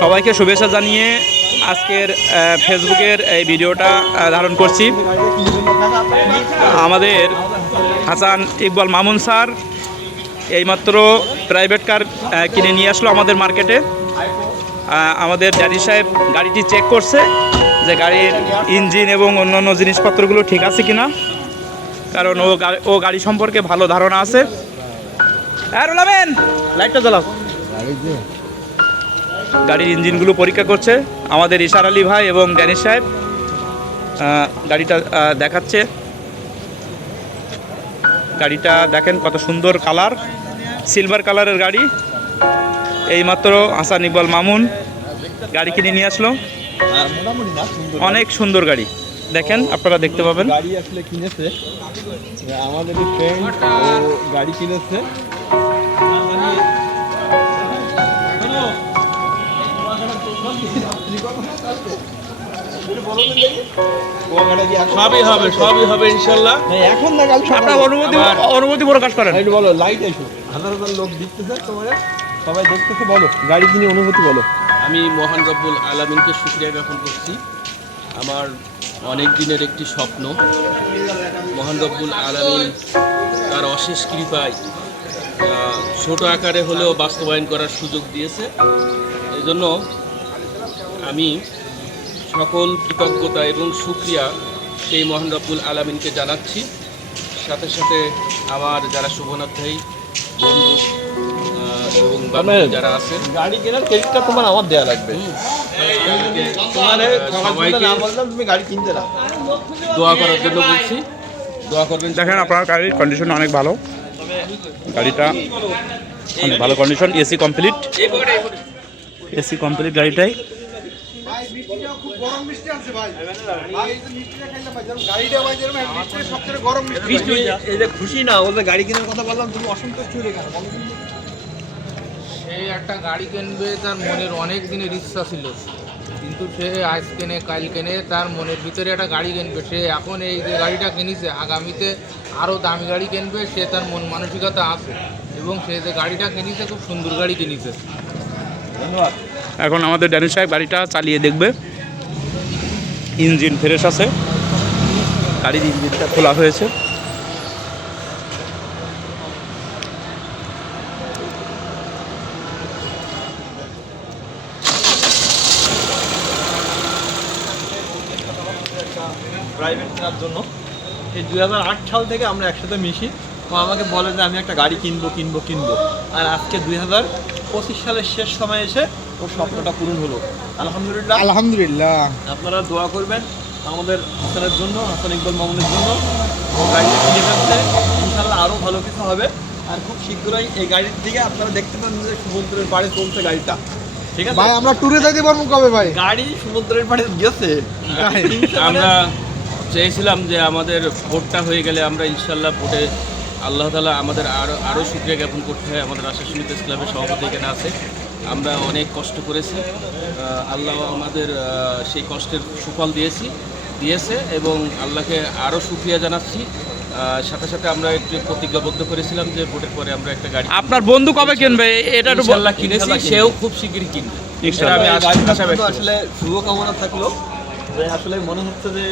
সবাইকে শুভেচ্ছা জানিয়ে আজকের ফেসবুকের এই ভিডিওটা ধারণ করছি। আমাদের হাসান ইকবাল মামুন স্যার এইমাত্র প্রাইভেট কার কিনে নিয়ে আসলো আমাদের মার্কেটে। আমাদের ড্যাডি সাহেব গাড়িটি চেক করছে যে গাড়ির ইঞ্জিন এবং অন্যান্য জিনিসপত্রগুলো ঠিক আছে কিনা, কারণ ও গাড়ি সম্পর্কে ভালো ধারণা আছে। লাইটটা জ্বালাও। গাড়ির ইঞ্জিনগুলো পরীক্ষা করছে আমাদের ইশার আলী ভাই এবং ড্যানিশ সাহেব। গাড়িটা দেখাচ্ছে। গাড়িটা দেখেন কত সুন্দর কালার, সিলভার কালারের গাড়ি। এইমাত্র হাসান ইকবাল মামুন গাড়ি কিনে নিয়ে আসলো। অনেক সুন্দর গাড়ি, দেখেন আপনারা দেখতে পাবেন। গাড়ি আসলে কিনেছে আমাদের ফ্রেন্ড, ও গাড়ি কিনেছে। সবই হবে ইনশাল্লাহ। এখন না কাল আপনার অনুমতি প্রকাশ করেন। একটু বলো, লাইট এসো, হাজার হাজার লোক দেখতেছে, তোমার সবাই দেখতেছে, বলো গাড়ি কিনে অনুভূতি বলো। আমি মহান রব্বুল আলামিনকে শুকরিয়া জ্ঞাপন করছি। আমার অনেক দিনের একটি স্বপ্ন, মহান রব্বুল আলামিন তার অশেষ কৃপায় ছোট আকারে হলেও বাস্তবায়ন করার সুযোগ দিয়েছে। এই জন্য আমি সকল কৃতজ্ঞতা এবং শুকরিয়া সেই মহান রব্বুল আলামিনকে জানাচ্ছি। সাথে সাথে আমার যারা শুভনাধ্যায়ী বন্ধু এবং বান্ধবী যারা আছেন, গাড়ি কেনার ক্রেডিটটা তোমার আমার দেওয়া লাগবে। তুমি গাড়ি কিনতে না, দোয়া করার জন্য বলছি, দোয়া করবেন। দেখেন আপনার গাড়ির কন্ডিশন অনেক ভালো, গাড়িটা অনেক ভালো condition. AC complete, AC complete গাড়িটাই। খুশি না ওদের গাড়ি কেনার কথা বললাম, তুমি অসন্তুষ্ট হলে কেন? সে একটা গাড়ি কিনবে, তার মনের অনেক দিনের ইচ্ছা ছিল, কিন্তু সে আজ কেনে কাল কেনে, তার মনের ভিতরে একটা গাড়ি কিনবে। সে এখন এই যে গাড়িটা কিনেছে, আগামীতে আরও দামি গাড়ি কিনবে, সে তার মন মানসিকতা আছে, এবং সে যে গাড়িটা কিনেছে খুব সুন্দর গাড়ি কিনেছে। ধন্যবাদ। এখন আমাদের ড্যানিশ সাহেব গাড়িটা চালিয়ে দেখবে। ইঞ্জিন ফ্রেশ আছে, গাড়ির ইঞ্জিনটা খোলা হয়েছে। প্রাইভেট কেনার জন্য এই 2008 সাল থেকে আমরা একসাথে মিশি। ও আমাকে বলে যে আমি একটা গাড়ি কিনবো, আর আজকে 2025 সালের শেষ সময় এসে ওর স্বপ্নটা পূরণ হলো। আলহামদুলিল্লাহ। আপনারা দোয়া করবেন আমাদের হাসানের জন্য, হাসান ইকবাল মামুনের জন্য। ও গাড়িটা কিনে ফেলছে, ইনশাল্লাহ আরও ভালো কিছু হবে। আর খুব শীঘ্রই এই গাড়ির দিকে আপনারা দেখতে পান যে সমুদ্রের পাড়ে চলছে গাড়িটা। ঠিক আছে ভাই, আমরা ট্যুরে যাইতে পারবো কবে ভাই? গাড়ি সমুদ্রের পাড়ে গেছে। আমরা চেয়েছিলাম যে আমাদের ভোটটা হয়ে গেলে আমরা ইনশাল্লাহ ভোটে আল্লাহ তাআলা আমাদের আরও শুকরিয়া জ্ঞাপন করতে হয়। আমাদের আশা সমিতি ক্লাবের সভাপতি এখানে আছে। আমরা অনেক কষ্ট করেছি, আল্লাহ আমাদের সেই কষ্টের সুফল দিয়েছে এবং আল্লাহকে আরও শুকরিয়া জানাচ্ছি। সাথে সাথে আমরা একটু প্রতিজ্ঞাবদ্ধ করেছিলাম যে ভোটের পরে আমরা একটা গাড়ি। আপনার বন্ধু কবে কিনবে এটা একটু ইনশাল্লাহ কিনেছি, সেও খুব শিগগিরই কিনবে। ইনশাল্লাহ। আমি আশা ব্যক্ত করি। আসলে শুভকামনা থাকলো। আসলে মনে হচ্ছে যে